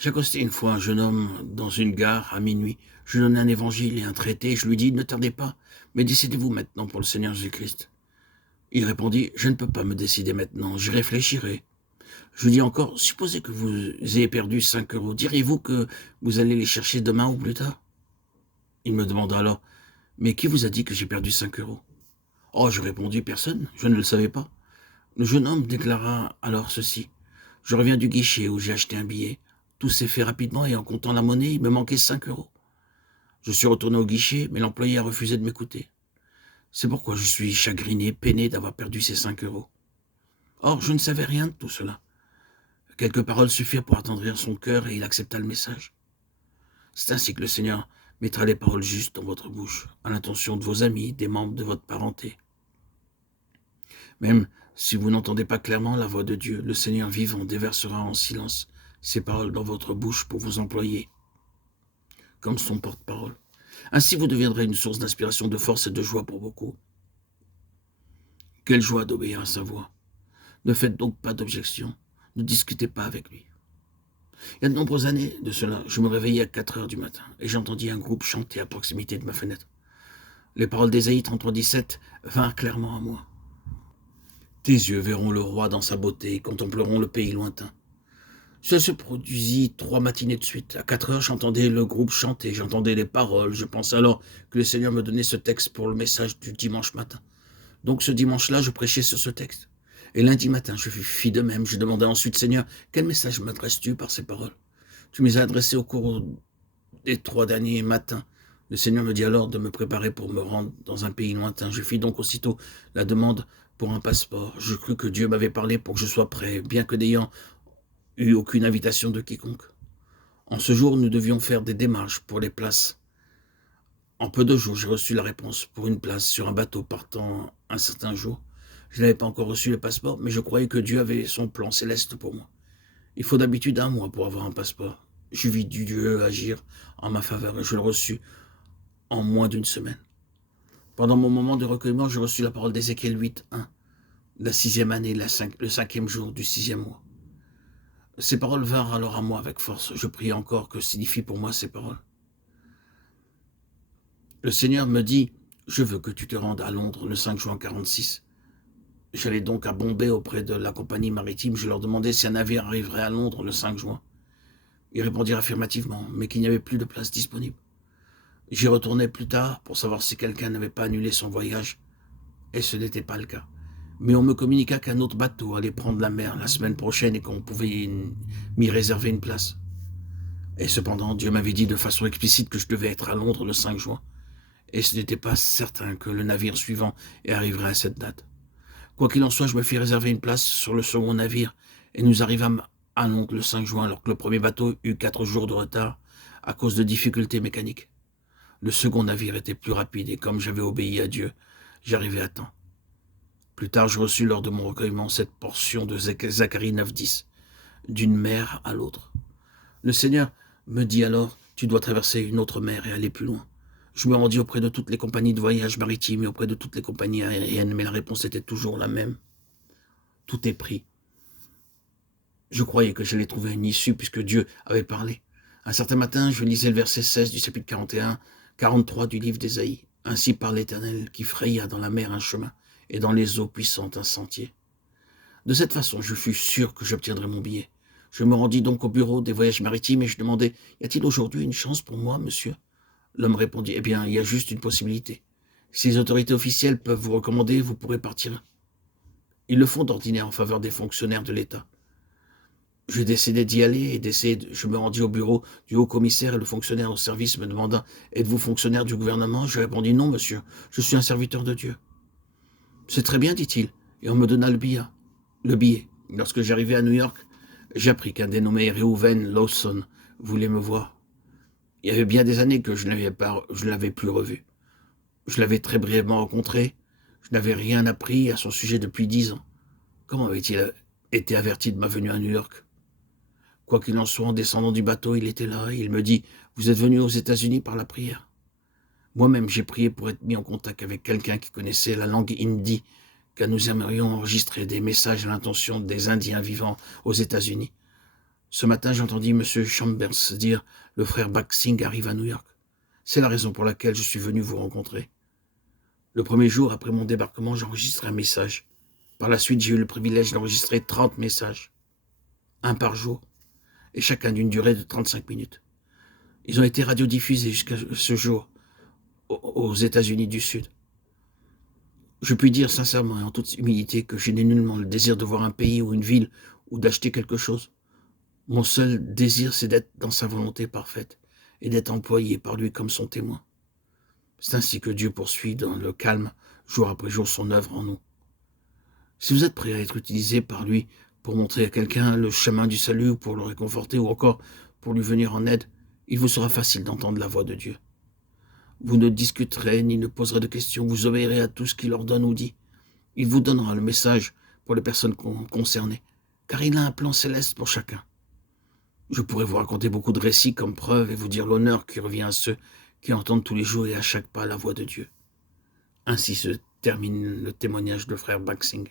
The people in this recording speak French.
J'accostai une fois un jeune homme dans une gare à minuit. Je lui donnai un évangile et un traité. Je lui dis, ne tardez pas, mais décidez-vous maintenant pour le Seigneur Jésus-Christ. Il répondit, je ne peux pas me décider maintenant, j'y réfléchirai. Je lui dis encore, supposez que vous ayez perdu 5 euros, diriez-vous que vous allez les chercher demain ou plus tard? Il me demanda alors, mais qui vous a dit que j'ai perdu 5 euros? Oh, je répondis, personne, je ne le savais pas. Le jeune homme déclara alors ceci, je reviens du guichet où j'ai acheté un billet. Tout s'est fait rapidement et en comptant la monnaie, il me manquait 5 euros. Je suis retourné au guichet, mais l'employé a refusé de m'écouter. C'est pourquoi je suis chagriné, peiné d'avoir perdu ces 5 euros. Or, je ne savais rien de tout cela. Quelques paroles suffirent pour attendrir son cœur et il accepta le message. C'est ainsi que le Seigneur mettra les paroles justes dans votre bouche, à l'intention de vos amis, des membres de votre parenté. Même si vous n'entendez pas clairement la voix de Dieu, le Seigneur vivant déversera en silence ces paroles dans votre bouche pour vous employer comme son porte-parole. Ainsi, vous deviendrez une source d'inspiration, de force et de joie pour beaucoup. Quelle joie d'obéir à sa voix. Ne faites donc pas d'objection. Ne discutez pas avec lui. Il y a de nombreuses années de cela, je me réveillais à 4 heures du matin et j'entendis un groupe chanter à proximité de ma fenêtre. Les paroles d'Ésaïe 33:17 vinrent clairement à moi. Tes yeux verront le roi dans sa beauté et contempleront le pays lointain. Cela se produisit 3 matinées de suite. À 4 heures, j'entendais le groupe chanter, j'entendais les paroles. Je pensais alors que le Seigneur me donnait ce texte pour le message du dimanche matin. Donc ce dimanche-là, je prêchais sur ce texte. Et lundi matin, je fis de même. Je demandai ensuite, Seigneur, quel message m'adresses-tu par ces paroles? Tu me les as adressées au cours des 3 derniers matins. Le Seigneur me dit alors de me préparer pour me rendre dans un pays lointain. Je fis donc aussitôt la demande pour un passeport. Je crus que Dieu m'avait parlé pour que je sois prêt, bien que n'ayant eu aucune invitation de quiconque. En ce jour, nous devions faire des démarches pour les places. En peu de jours, j'ai reçu la réponse pour une place sur un bateau partant un certain jour. Je n'avais pas encore reçu le passeport, mais je croyais que Dieu avait son plan céleste pour moi. Il faut d'habitude 1 mois pour avoir un passeport. Je vis Dieu agir en ma faveur et je le reçus en moins d'1 semaine. Pendant mon moment de recueillement, j'ai reçu la parole d'Ézéchiel 8:1, la 6e année, le 5e jour du 6e mois. Ces paroles vinrent alors à moi avec force. Je priais encore que signifient pour moi ces paroles. Le Seigneur me dit, je veux que tu te rendes à Londres le 5 juin 46. J'allais donc à Bombay auprès de la compagnie maritime. Je leur demandais si un navire arriverait à Londres le 5 juin. Ils répondirent affirmativement, mais qu'il n'y avait plus de place disponible. J'y retournai plus tard pour savoir si quelqu'un n'avait pas annulé son voyage, et ce n'était pas le cas. Mais on me communiqua qu'un autre bateau allait prendre la mer la semaine prochaine et qu'on pouvait m'y réserver une place. Et cependant, Dieu m'avait dit de façon explicite que je devais être à Londres le 5 juin, et ce n'était pas certain que le navire suivant arriverait à cette date. Quoi qu'il en soit, je me fis réserver une place sur le second navire, et nous arrivâmes à Londres le 5 juin, alors que le premier bateau eut 4 jours de retard à cause de difficultés mécaniques. Le second navire était plus rapide, et comme j'avais obéi à Dieu, j'arrivai à temps. Plus tard, je reçus lors de mon recueillement cette portion de Zacharie 9:10, d'une mer à l'autre. Le Seigneur me dit alors, tu dois traverser une autre mer et aller plus loin. Je me rendis auprès de toutes les compagnies de voyage maritimes et auprès de toutes les compagnies aériennes, mais la réponse était toujours la même. Tout est pris. Je croyais que j'allais trouver une issue puisque Dieu avait parlé. Un certain matin, je lisais le verset 16 du chapitre 43 du livre d'Ésaïe. Ainsi parle l'Éternel qui fraya dans la mer un chemin et dans les eaux puissantes un sentier. De cette façon, je fus sûr que j'obtiendrais mon billet. Je me rendis donc au bureau des voyages maritimes et je demandai, y a-t-il aujourd'hui une chance pour moi, monsieur? L'homme répondit, eh bien, il y a juste une possibilité. Si les autorités officielles peuvent vous recommander, vous pourrez partir. Ils le font d'ordinaire en faveur des fonctionnaires de l'État. Je décidai d'y aller et je me rendis au bureau du haut-commissaire et le fonctionnaire au service me demanda, êtes-vous fonctionnaire du gouvernement? Je répondis, non, monsieur, je suis un serviteur de Dieu. C'est très bien, dit-il, et on me donna le billet. Lorsque j'arrivai à New York, j'appris qu'un dénommé Reuven Lawson voulait me voir. Il y avait bien des années que je ne l'avais plus revu. Je l'avais très brièvement rencontré. Je n'avais rien appris à son sujet depuis 10 ans. Comment avait-il été averti de ma venue à New York? Quoi qu'il en soit, en descendant du bateau, il était là et il me dit « Vous êtes venu aux États-Unis par la prière ?» Moi-même, j'ai prié pour être mis en contact avec quelqu'un qui connaissait la langue hindi, car nous aimerions enregistrer des messages à l'intention des Indiens vivant aux États-Unis. Ce matin, j'entendis M. Chambers dire « Le frère Baksing arrive à New York. C'est la raison pour laquelle je suis venu vous rencontrer. » Le premier jour après mon débarquement, j'enregistrai un message. Par la suite, j'ai eu le privilège d'enregistrer 30 messages, un par jour, et chacun d'une durée de 35 minutes. Ils ont été radiodiffusés jusqu'à ce jour aux États-Unis du Sud. Je puis dire sincèrement et en toute humilité que je n'ai nullement le désir de voir un pays ou une ville ou d'acheter quelque chose. Mon seul désir, c'est d'être dans sa volonté parfaite et d'être employé par lui comme son témoin. C'est ainsi que Dieu poursuit dans le calme, jour après jour, son œuvre en nous. Si vous êtes prêt à être utilisé par lui pour montrer à quelqu'un le chemin du salut, ou pour le réconforter, ou encore pour lui venir en aide, il vous sera facile d'entendre la voix de Dieu. Vous ne discuterez ni ne poserez de questions, vous obéirez à tout ce qu'il ordonne ou dit. Il vous donnera le message pour les personnes concernées, car il a un plan céleste pour chacun. Je pourrais vous raconter beaucoup de récits comme preuve et vous dire l'honneur qui revient à ceux qui entendent tous les jours et à chaque pas la voix de Dieu. Ainsi se termine le témoignage de frère Baksing.